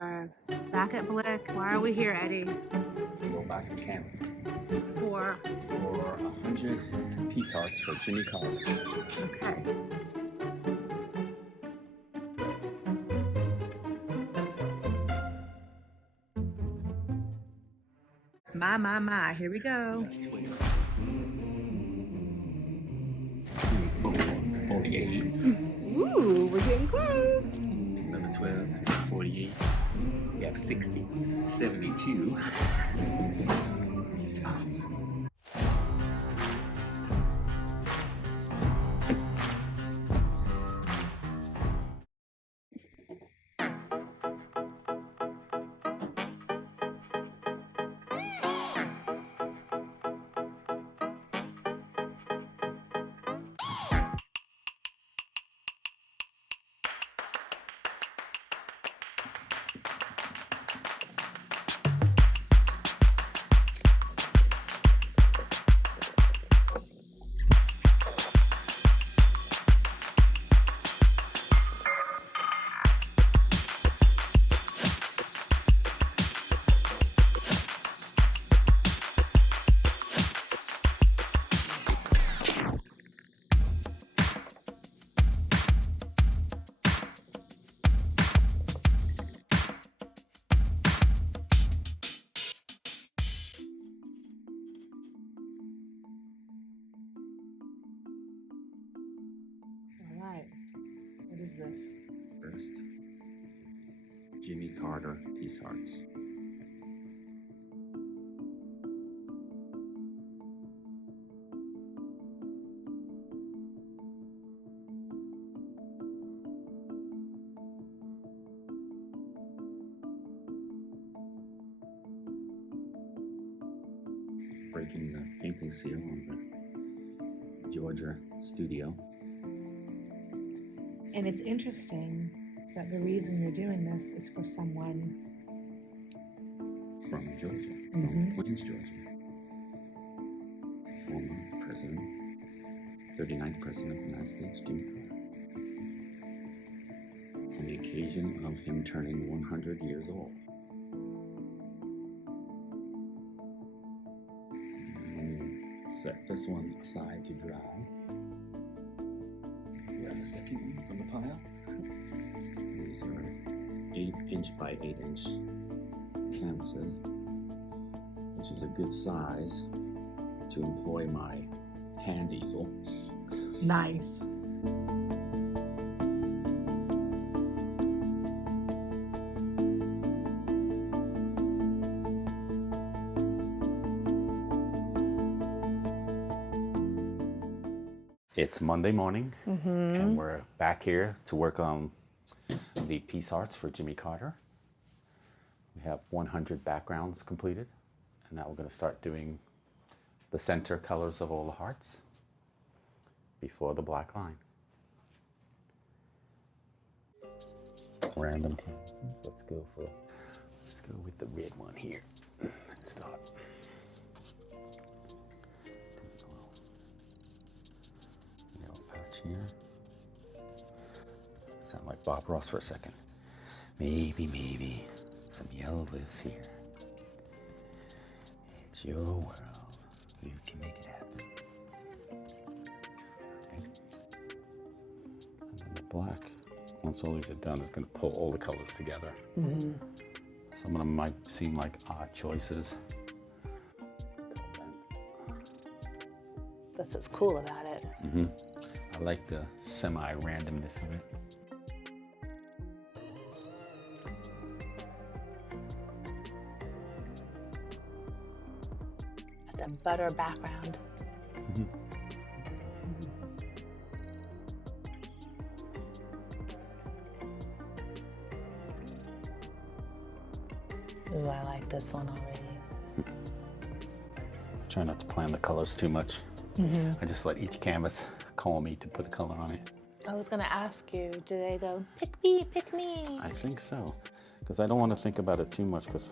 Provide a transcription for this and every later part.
Back at Blick. Why are we here, Eddie? Go buy some canvases For 100 piece arts for Jimmy Carter. okay. My. Here we go. 48. Ooh, we're getting close. Another 12, so 48. We have 60, 72. All right. What is this? First, Jimmy Carter piece arts. Breaking the painting seal on the Georgia studio. And it's interesting that the reason you're doing this is for someone From Georgia, from Plains, Georgia. Former president, 39th president of the United States, Jimmy Carter. On the occasion of him turning 100 years old. Set this one aside to dry. Grab the second one from the pile. These are 8" by 8" canvases, which is a good size to employ my hand easel. nice. It's Monday morning, and we're back here to work on the piece arts for Jimmy Carter. We have 100 backgrounds completed, and now we're going to start doing the center colors of all the hearts before the black line. Random canvases. Let's go with the red one here. Let's start. Here. Sound like Bob Ross for a second. Maybe some yellow lives here. It's your world. You can make it happen. Okay. And then the black, once all these are done, is going to pull all the colors together. Some of them might seem like odd choices. That's what's cool about it. I like the semi-randomness of it. That's a butter background. Ooh, I like this one already. Try not to plan the colors too much. I just let each canvas call me to put a color on it. I was gonna ask you, do they go, pick me? I think so, because I don't want to think about it too much, because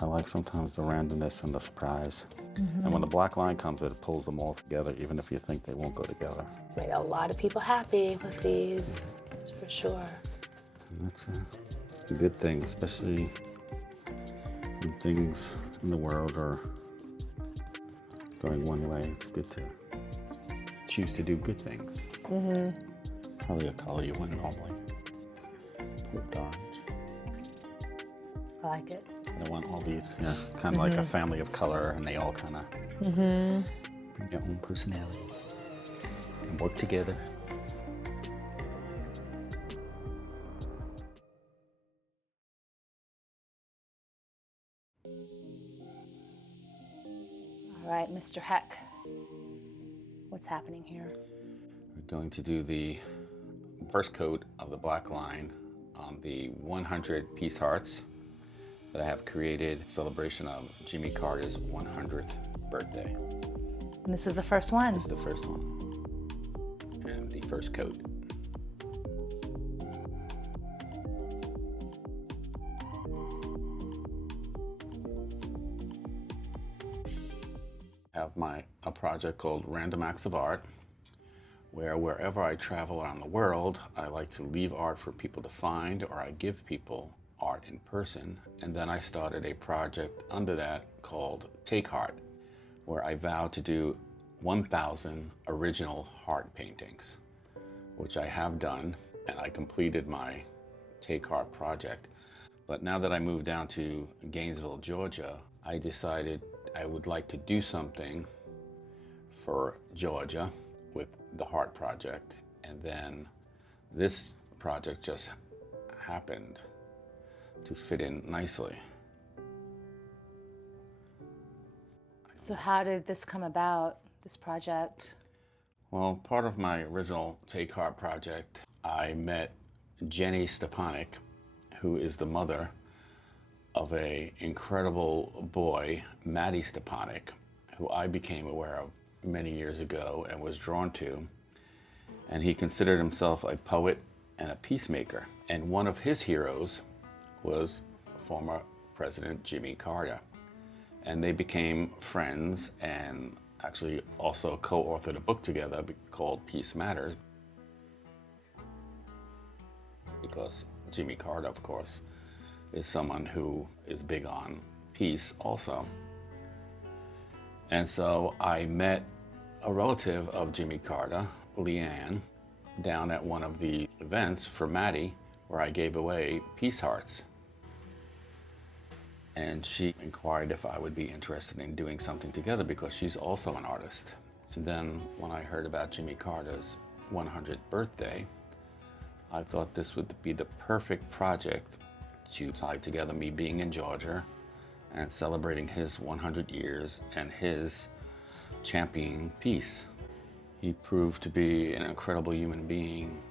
I like sometimes the randomness and the surprise. And when the black line comes, it pulls them all together, even if you think they won't go together. Made a lot of people happy with these, that's for sure. And that's a good thing, especially when things in the world are going one way. It's good to choose to do good things. Probably a color you wouldn't normally with orange. I like it. I want all these, kind of like a family of color, and they all kind of bring their own personality and work together. All right, Mr. Heck. What's happening here? We're going to do the first coat of the black line on the 100 piece hearts that I have created in celebration of Jimmy Carter's 100th birthday. And this is the first one. This is the first one. And the first coat. I have a project called Random Acts of Art, where wherever I travel around the world, I like to leave art for people to find, or I give people art in person. And then I started a project under that called Take Heart, where I vowed to do 1,000 original heart paintings, which I have done, and I completed my Take Heart project. But now that I moved down to Gainesville, Georgia, I decided I would like to do something for Georgia with the Heart Project, and then this project just happened to fit in nicely. So how did this come about, this project? Well, part of my original Take Heart project, I met Jenny Stepanek, who is the mother of an incredible boy, Matty Stepanek, who I became aware of many years ago and was drawn to. And he considered himself a poet and a peacemaker. And one of his heroes was former President Jimmy Carter. And they became friends and actually also co-authored a book together called Peace Matters. Because Jimmy Carter, of course, is someone who is big on peace also. And so I met a relative of Jimmy Carter, Leanne, down at one of the events for Maddie, where I gave away peace hearts. And she inquired if I would be interested in doing something together because she's also an artist. And then when I heard about Jimmy Carter's 100th birthday, I thought this would be the perfect project to tie together me being in Georgia and celebrating his 100 years and his championing peace. He proved to be an incredible human being,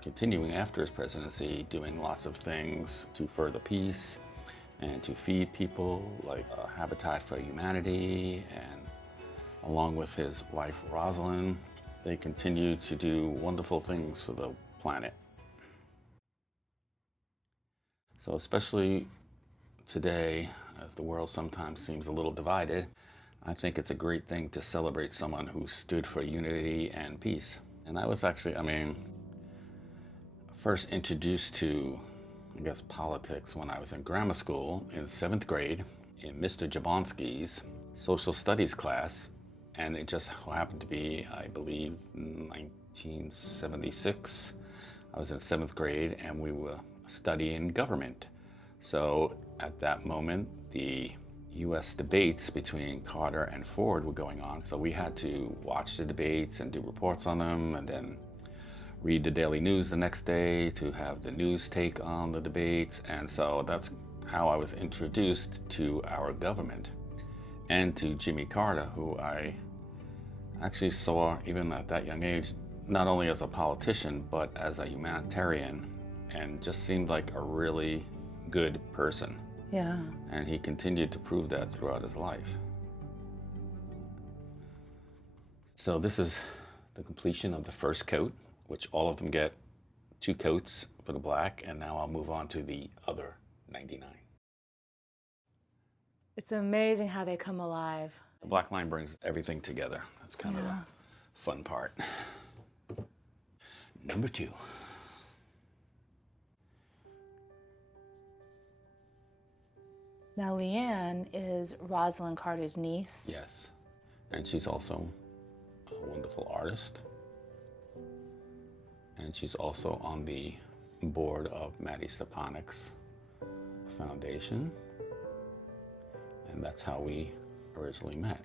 continuing after his presidency, doing lots of things to further peace and to feed people, like Habitat for Humanity, and along with his wife Rosalind, they continue to do wonderful things for the planet. So especially today, as the world sometimes seems a little divided, I think it's a great thing to celebrate someone who stood for unity and peace. And I was actually, first introduced to, politics when I was in grammar school in 7th grade in Mr. Jablonski's social studies class. And it just happened to be, I believe, 1976. I was in 7th grade and we were studying government. So at that moment, the US debates between Carter and Ford were going on. So we had to watch the debates and do reports on them, and then read the daily news the next day to have the news take on the debates. And so that's how I was introduced to our government and to Jimmy Carter, who I actually saw, even at that young age, not only as a politician, but as a humanitarian, and just seemed like a really good person. Yeah. And he continued to prove that throughout his life. So this is the completion of the first coat, which all of them get 2 coats for the black, and now I'll move on to the other 99. It's amazing how they come alive. The black line brings everything together. That's kind of the fun part. Number 2. Now, Leanne is Rosalind Carter's niece. Yes. And she's also a wonderful artist. And she's also on the board of Maddie Stepanik's foundation. And that's how we originally met.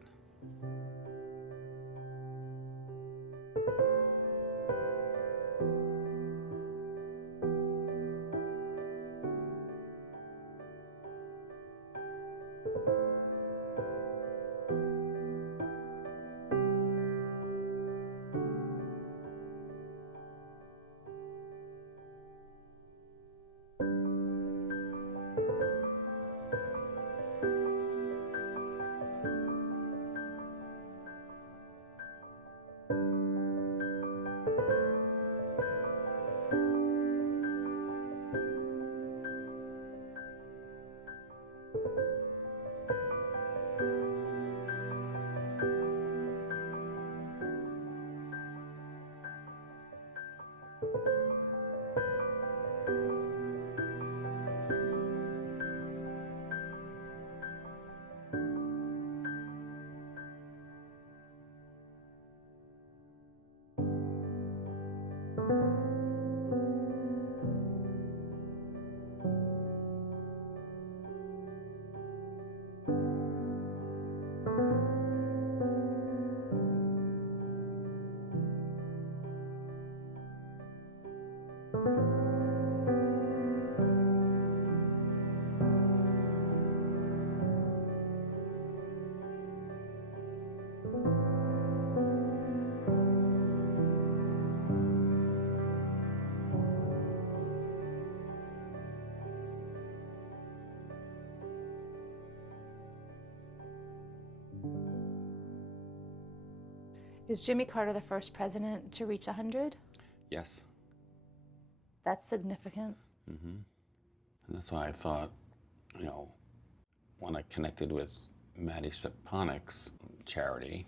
Is Jimmy Carter the first president to reach 100? Yes. That's significant. And that's why I thought, you know, when I connected with Maddie Stepanik's charity,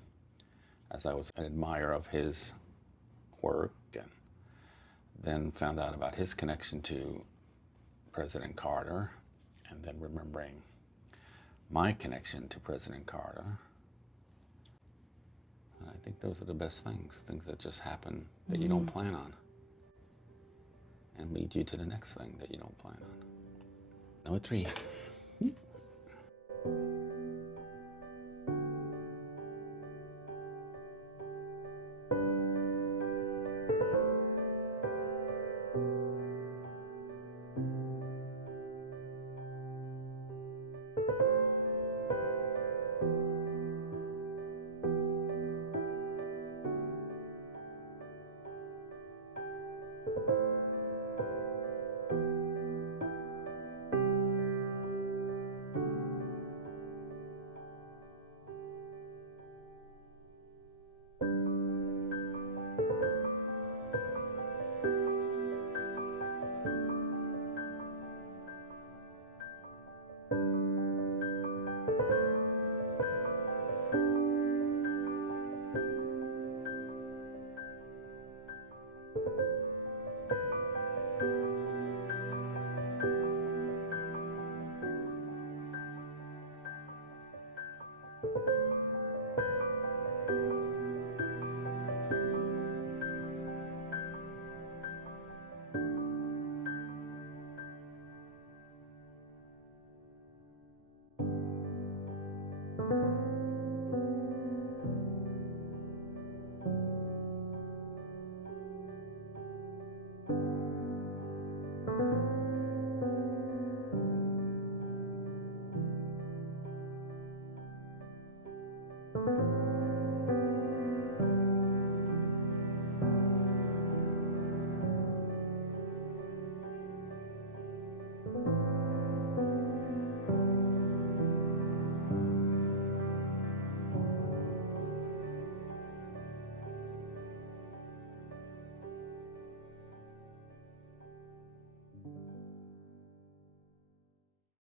as I was an admirer of his work, and then found out about his connection to President Carter, and then remembering my connection to President Carter. And I think those are the best things that just happen that you don't plan on, and lead you to the next thing that you don't plan on. Number 3.